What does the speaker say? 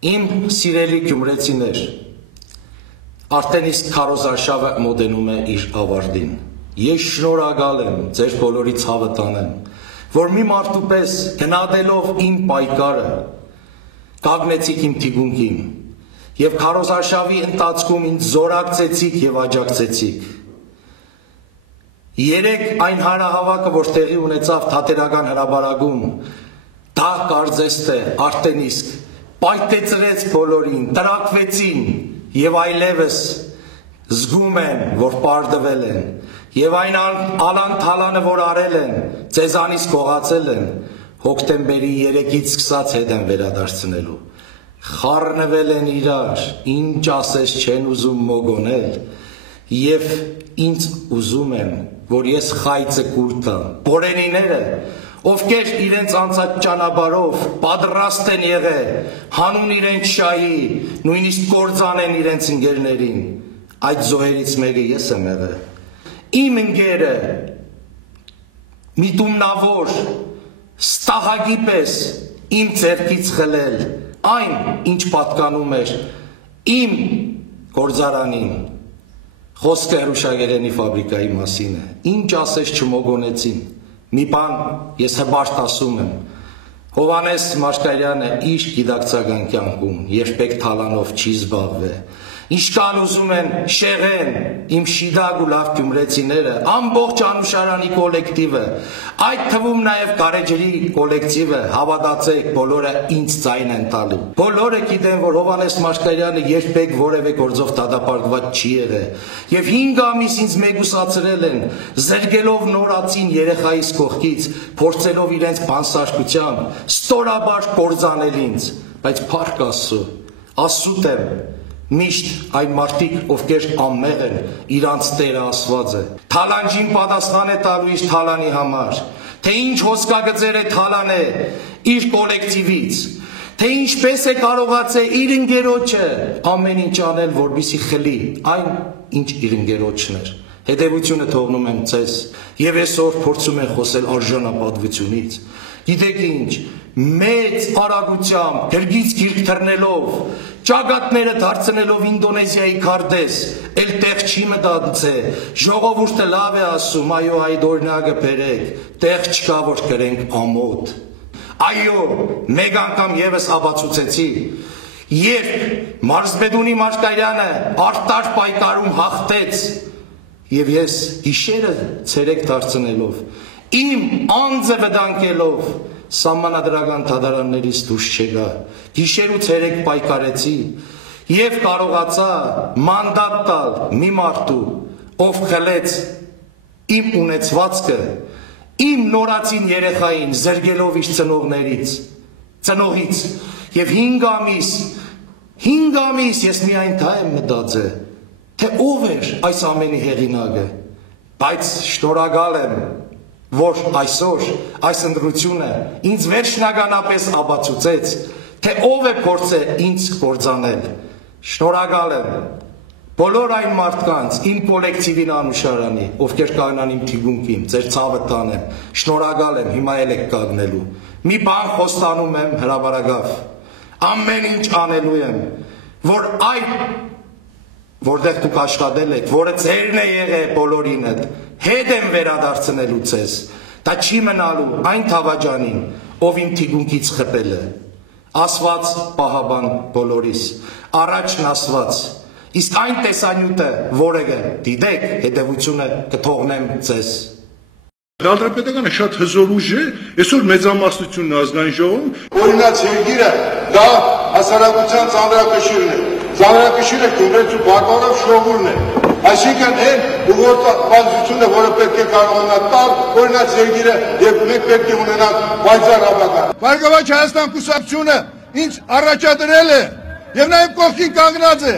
Իմ սիրելի գյումրեցիներ, արդեն իսկ քարոզարշավը մոտենում է իր ավարտին։ Ես շնորհակալ եմ ձեր բոլորի ցավը տանեմ, որ մի մարդու պես գնահատելով իմ պայքարը կանգնեցիք իմ թիկունքին եւ քարոզարշավի ընթացքում ինձ զորակցեցիք եւ աջակցեցիք։ Երեք այն հանրահավաքը, որ տեղի ունեցավ Թատերական հրապարակում, դա կարծես թե արդեն իսկ պայթեցրեց բոլորին, տրաքվեցին եւ այլևս զգում են, որ պարտվել են եւ այն ալան-թալանը, որ արել են, ձեզանից գողացել են, հոկտեմբերի 3-ից սկսած հետ են վերադարձնելու։ Խառնվել են իրար, ինչ ասես չեն ուզում մոգոնել եւ ինձ ուզում են, որ ես խայծը կուր տամ։ Օրենիները, ովքեր իրենց անցած ճանապարհով պատրաստ են եղել հանուն իրենց շահի, նույնիսկ կործանեն իրենց ընկերներին, այդ զոհերից մեկը ես եմ եղել։ Իմ ընկերը միտումնավոր ստահագի պես իմ ձեռքից խլել այն, ինչ պատկանում էր իմ գործարանին, խոսքը հրուշագերենի ֆաբրիկայի մասին է, ինչ ասես չմոգոնեցին։ Մի բան ես հբարտ ասում եմ, Հովհաննես Մաշկարյանը իր գիտակցական կյանքում երբեք թալանով չի զբաղվել։ Ինչքան ուզում են շեղեն իմ շիդակ ու լավ գյումրեցիները, ամբողջ Անուշարանի կոլեկտիվը, այդ թվում նաև Գարեջրի կոլեկտիվը, հավատացեք, բոլորը ինձ ձայն են տալու։ Բոլորը գիտեն, որ Հովհաննես Մաշկարյանը երբեք որևէ գործով դատապարտված չի եղել, եւ 5 ամիս ինձ մեկուսացրել են, զրկելով նորածին երեխայիս կողքից, փորձելով իրենց բանսարկությամբ ստորաբար կործանել ինձ, բայց փառք Աստծո, ասուտ եմ, միշտ այն մարդիկ, ովքեր անմեղ են, իրանց Տերը Աստված է։ Թալանջին պատասխան է տալու իր թալանի համար, թե ինչ հոսքագծեր է թալան է իր կոլեկտիվից, թե ինչպես է կարողացել իր ընկերոջը ամեն ինչ անել, որպեսզի խլի այն, ինչ իր ընկերոջն էր։ Հետևությունը թողնում եմ ձեզ, եւ այսօր փորձում եմ խոսել արժանապատվությունից։ Գիտեք ինչ, մեծ արագությամբ, գրգից գիրք թռնելով, ճակատները դարձնելով Ինդոնեզիայի քարտեզ, էլ տեղ չի մտածել, ժողովուրդը լավ է ասում, այո, այդ օրինակը բերեք, տեղ չկա, որ կրենք ամոթ։ Այո, մեկ անգամ եւս ապացուցեցի, երբ Մարզբեդունի Մաշկարյանը արտար պայքարում հաղթեց, եւ ես գիշերը ցերեկ դարձնելով, իմ անձը վտանգելով, սահմանադրական թադարաններից դուրս չեկա, գիշեր ու ցերեկ պայքարեցի եւ կարողացա մանդատ տալ մի մարդու, ով խլեց իմ ունեցվածքը, իմ նորածին երեխային զրկելով իր ծնողից եւ 5 ամիս ես միայն դա եմ մտածել, թե ով էր այս ամենի հեղինակը, բայց շնորհակալ եմ, որ այսօր այս ընտրությունը ինձ վերջնականապես ապացուցեց, թե ով է փորձել ինձ կործանել։ Շնորհակալ եմ բոլոր այն մարդկանց, իմ կոլեկտիվին Անուշարանի, ովքեր կանգնան իմ թիկունքին, ձեր ցավը տանեմ, շնորհակալ եմ, հիմա էլ եք կանգնելու։ Մի բան խոստանում եմ հրապարակավ, ամեն ինչ անելու եմ, որ այդ որտեղ դուք աշխատել եք, որը ձերն է եղել բոլորինդ, հետ եմ վերադարձնելու ձեզ, դա չի մնալու այն Թավաջանին, ով իմ թիկունքից խփել է, ասված պահաբան բոլորիս, առաջն ասված, իսկ այն տեսանյութը, որը դիտեք, հետևությունը կթողնեմ ձեզ։ Հանրապետականը շատ հզոր ուժ է, այսօր մեծամասնությունն ազգային ժողովում, օրինակ երկիրը դա հասարակության ծանրակշիռն է, ծանրակշիռը գումրեցու բակարով շողուրն է, այսինքն այն ուղղորդվածությունը, որը պետք է կարողանա տալ, օրինակ երկիրը եւ մենք պետք է ունենանք պայծառ ապագա։ Բարգավաճ Հայաստան կուսակցությունը ինձ առաջադրել է եւ նաեւ կողքին կանգնած է